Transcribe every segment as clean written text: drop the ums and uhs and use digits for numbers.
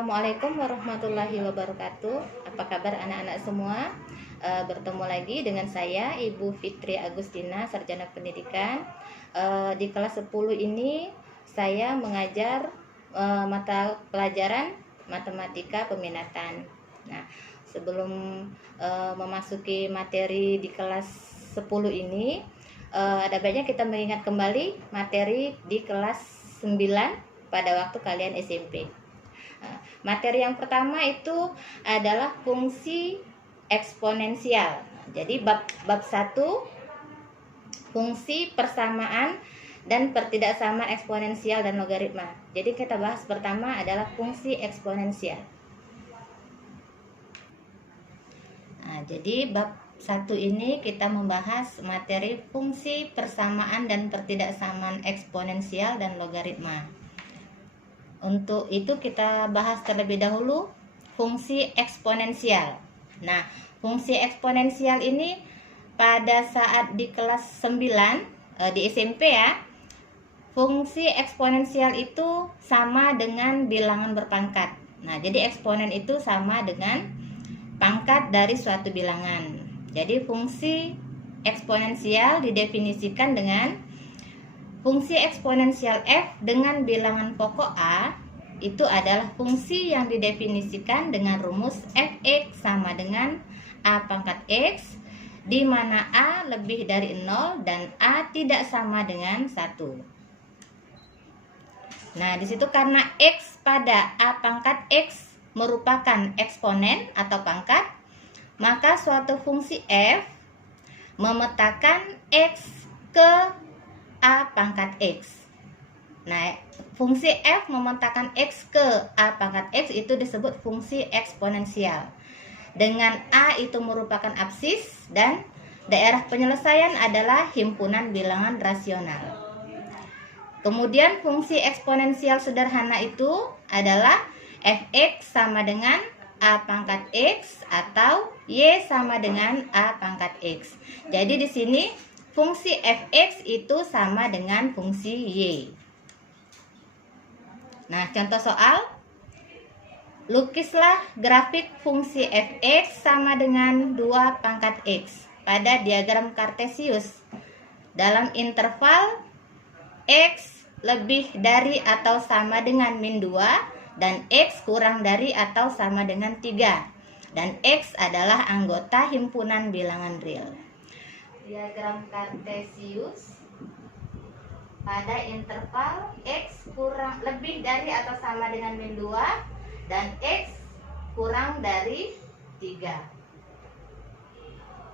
Assalamualaikum warahmatullahi wabarakatuh. Apa kabar anak-anak semua? Bertemu lagi dengan saya Ibu Fitri Agustina, Sarjana Pendidikan. Di kelas 10 ini saya mengajar mata pelajaran matematika peminatan. Nah, sebelum memasuki materi di kelas 10 ini, ada baiknya kita mengingat kembali materi di kelas 9 pada waktu kalian SMP. Materi yang pertama itu adalah fungsi eksponensial. Jadi bab 1, fungsi persamaan dan pertidaksamaan eksponensial dan logaritma. Jadi kita bahas pertama adalah fungsi eksponensial. Nah, jadi bab 1 ini kita membahas materi fungsi persamaan dan pertidaksamaan eksponensial dan logaritma. Untuk itu kita bahas terlebih dahulu fungsi eksponensial. Nah, fungsi eksponensial ini pada saat di kelas 9 di SMP ya, fungsi eksponensial itu sama dengan bilangan berpangkat. Nah, jadi eksponen itu sama dengan pangkat dari suatu bilangan. Jadi fungsi eksponensial didefinisikan dengan fungsi eksponensial f dengan bilangan pokok a itu adalah fungsi yang didefinisikan dengan rumus fx sama dengan a pangkat x, di mana a lebih dari 0 dan a tidak sama dengan 1. Nah, disitu karena x pada a pangkat x merupakan eksponen atau pangkat, maka suatu fungsi f memetakan x ke a pangkat x. Nah, fungsi f memetakan x ke a pangkat x itu disebut fungsi eksponensial. Dengan a itu merupakan absis dan daerah penyelesaian adalah himpunan bilangan rasional. Kemudian fungsi eksponensial sederhana itu adalah fx sama dengan a pangkat x atau y sama dengan a pangkat x. Jadi di sini fungsi fx itu sama dengan fungsi y. Nah, contoh soal. Lukislah grafik fungsi fx sama dengan 2 pangkat x pada diagram kartesius dalam interval x lebih dari atau sama dengan min 2 dan x kurang dari atau sama dengan 3. Dan x adalah anggota himpunan bilangan real. Diagram kartesius pada interval x kurang lebih dari atau sama dengan min 2 dan x kurang dari 3.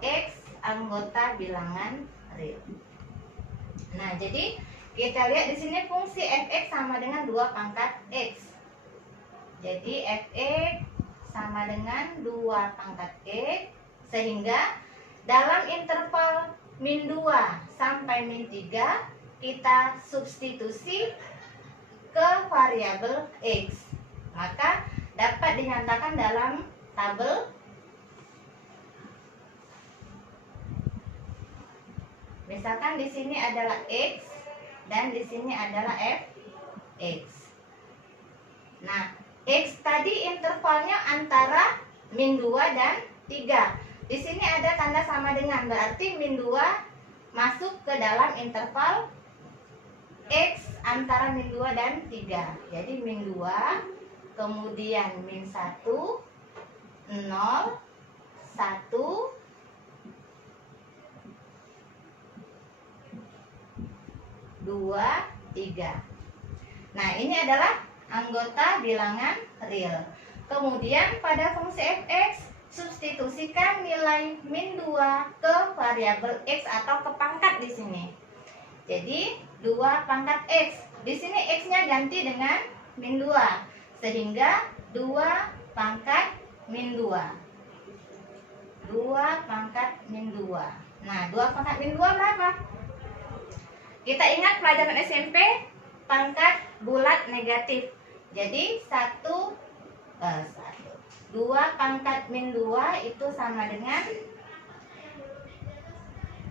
X anggota bilangan real. Nah, jadi kita lihat di sini fungsi fx sama dengan 2 pangkat x. Jadi fx sama dengan 2 pangkat x, sehingga dalam interval min 2 sampai min 3 kita substitusi ke variabel x. Maka dapat dinyatakan dalam tabel. Misalkan di sini adalah x dan di sini adalah fx. Nah, x tadi intervalnya antara min 2 dan 3. Di sini ada tanda sama dengan, berarti min 2 masuk ke dalam interval x antara min 2 dan 3. Jadi min 2, kemudian min 1, 0, 1, 2, 3. Nah, ini adalah anggota bilangan real. Kemudian pada fungsi fx substitusikan nilai min 2 ke variabel x atau ke pangkat di sini. Jadi 2 pangkat x. Di sini x-nya ganti dengan min 2. Sehingga 2 pangkat min 2. 2 pangkat min 2. Nah, 2 pangkat min 2 berapa? Kita ingat pelajaran SMP pangkat bulat negatif. Jadi 2 pangkat min 2 itu sama dengan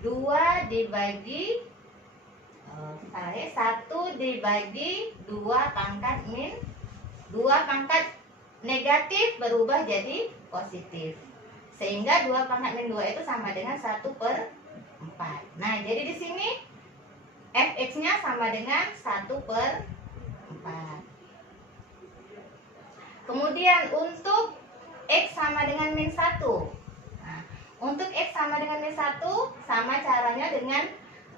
2 dibagi 1 dibagi 2 pangkat min 2 pangkat negatif berubah jadi positif. Sehingga 2 pangkat min 2 itu sama dengan 1/4. Nah, jadi di sini fx-nya sama dengan 1/4. Kemudian untuk x sama dengan min 1. Nah, untuk x sama dengan min 1 sama caranya dengan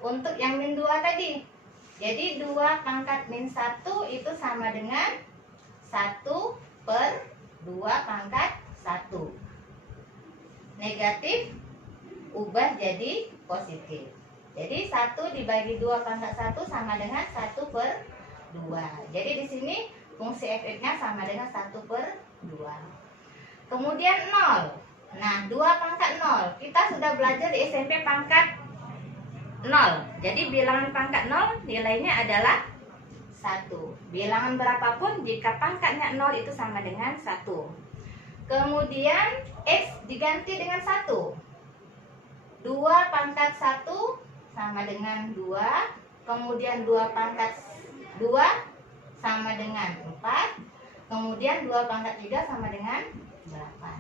untuk yang min 2 tadi. Jadi 2 pangkat min 1 itu sama dengan 1/2 pangkat 1. Negatif ubah jadi positif. Jadi 1 dibagi 2 pangkat 1 sama dengan 1/2. Jadi di sini fungsi fx-nya sama dengan 1/2. Kemudian 0. Nah, 2 pangkat 0. Kita sudah belajar di SMP pangkat 0. Jadi bilangan pangkat 0 nilainya adalah 1. Bilangan berapapun jika pangkatnya 0 itu sama dengan 1. Kemudian x diganti dengan 1. 2 pangkat 1 sama dengan 2. Kemudian 2 pangkat 2 sama dengan 4. Kemudian 2 pangkat 3 sama dengan 8.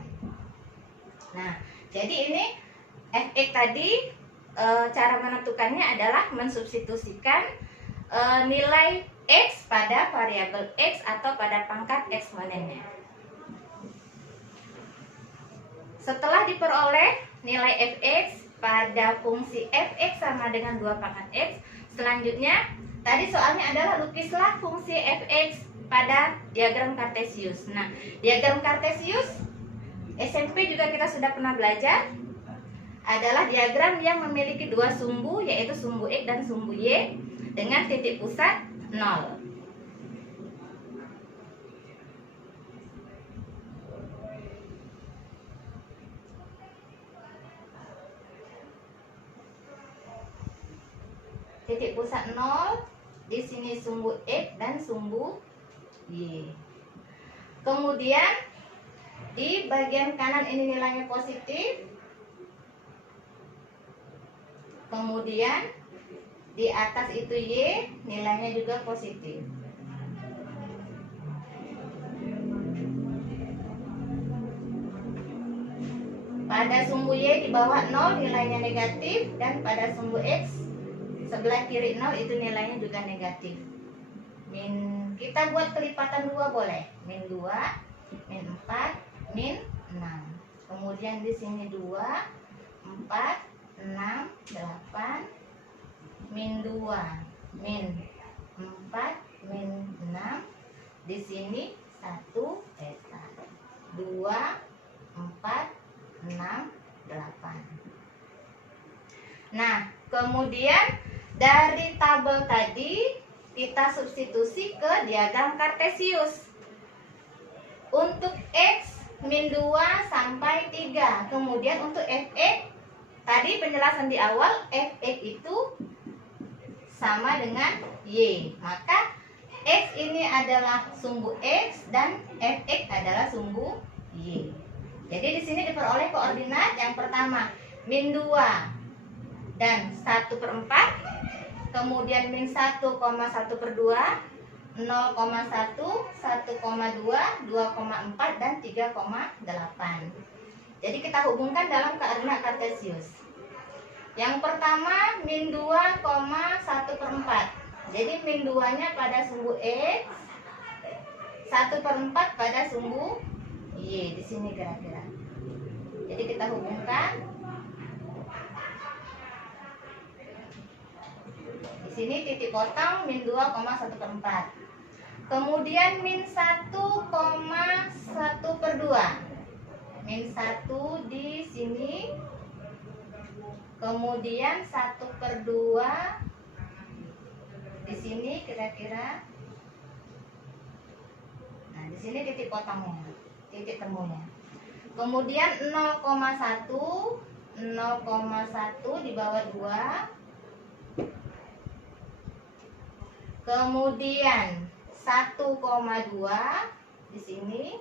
Nah, jadi ini fx tadi cara menentukannya adalah mensubstitusikan nilai x pada variabel x atau pada pangkat eksponennya. Setelah diperoleh nilai fx pada fungsi fx sama dengan 2 pangkat x, selanjutnya tadi soalnya adalah lukislah fungsi fx pada diagram Kartesius. Nah, diagram Kartesius SMP juga kita sudah pernah belajar, adalah diagram yang memiliki 2 sumbu, yaitu sumbu x dan sumbu y dengan titik pusat 0. Titik pusat 0, di sini sumbu x dan sumbu y. Kemudian di bagian kanan ini nilainya positif. Kemudian di atas itu y, nilainya juga positif. Pada sumbu y di bawah 0 nilainya negatif, dan pada sumbu x sebelah kiri 0 itu nilainya juga negatif. Kita buat kelipatan 2 boleh. Min 2, min 4, min 6. Kemudian di sini 2, 4, 6, 8, min 2, min 4, min 6. Di sini 1 eta. 2, 4, 6, 8. Nah, kemudian dari tabel tadi kita substitusi ke diagram Kartesius. Untuk x min 2 sampai 3. Kemudian untuk fx, tadi penjelasan di awal, fx itu sama dengan y. Maka x ini adalah sumbu x dan fx adalah sumbu y. Jadi di sini diperoleh koordinat yang pertama min 2 dan 1/4. Kemudian min 1,1/2, 0,1, 1,2, 2,4 dan 3,8. Jadi kita hubungkan dalam koordinat Kartesius. Yang pertama min 2,1/4. Jadi min 2-nya pada sumbu x, 1/4 pada sumbu y. Di sini kira-kira. Jadi kita hubungkan. Di sini titik potong min 2,1/4. Kemudian min 1,1/2. Min 1 di sini. Kemudian 1/2 di sini kira-kira. Nah, di sini titik potongnya, titik temunya. Kemudian 0,1 di bawah 2. Kemudian 1,2 di sini.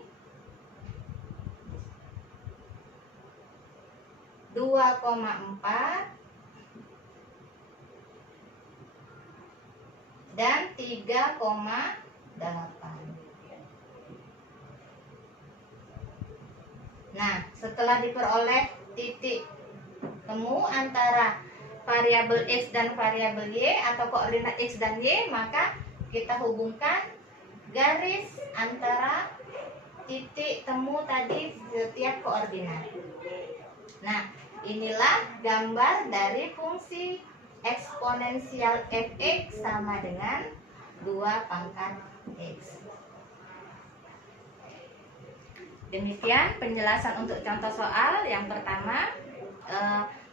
2,4 dan 3,8. setelah diperoleh titik temu antara variabel X dan variabel Y atau koordinat X dan Y, maka kita hubungkan garis antara titik temu tadi setiap koordinat. Nah, inilah gambar dari fungsi eksponensial f(x) sama dengan 2 pangkat X. Demikian penjelasan untuk contoh soal yang pertama.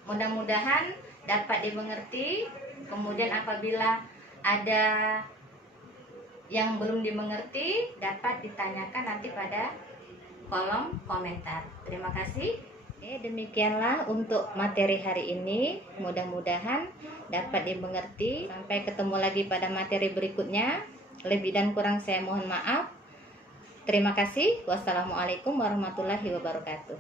Mudah-mudahan dapat dimengerti. Kemudian apabila ada yang belum dimengerti, dapat ditanyakan nanti pada kolom komentar. Terima kasih. Demikianlah untuk materi hari ini. Mudah-mudahan dapat dimengerti. Sampai ketemu lagi pada materi berikutnya. Lebih dan kurang saya mohon maaf. Terima kasih. Wassalamualaikum warahmatullahi wabarakatuh.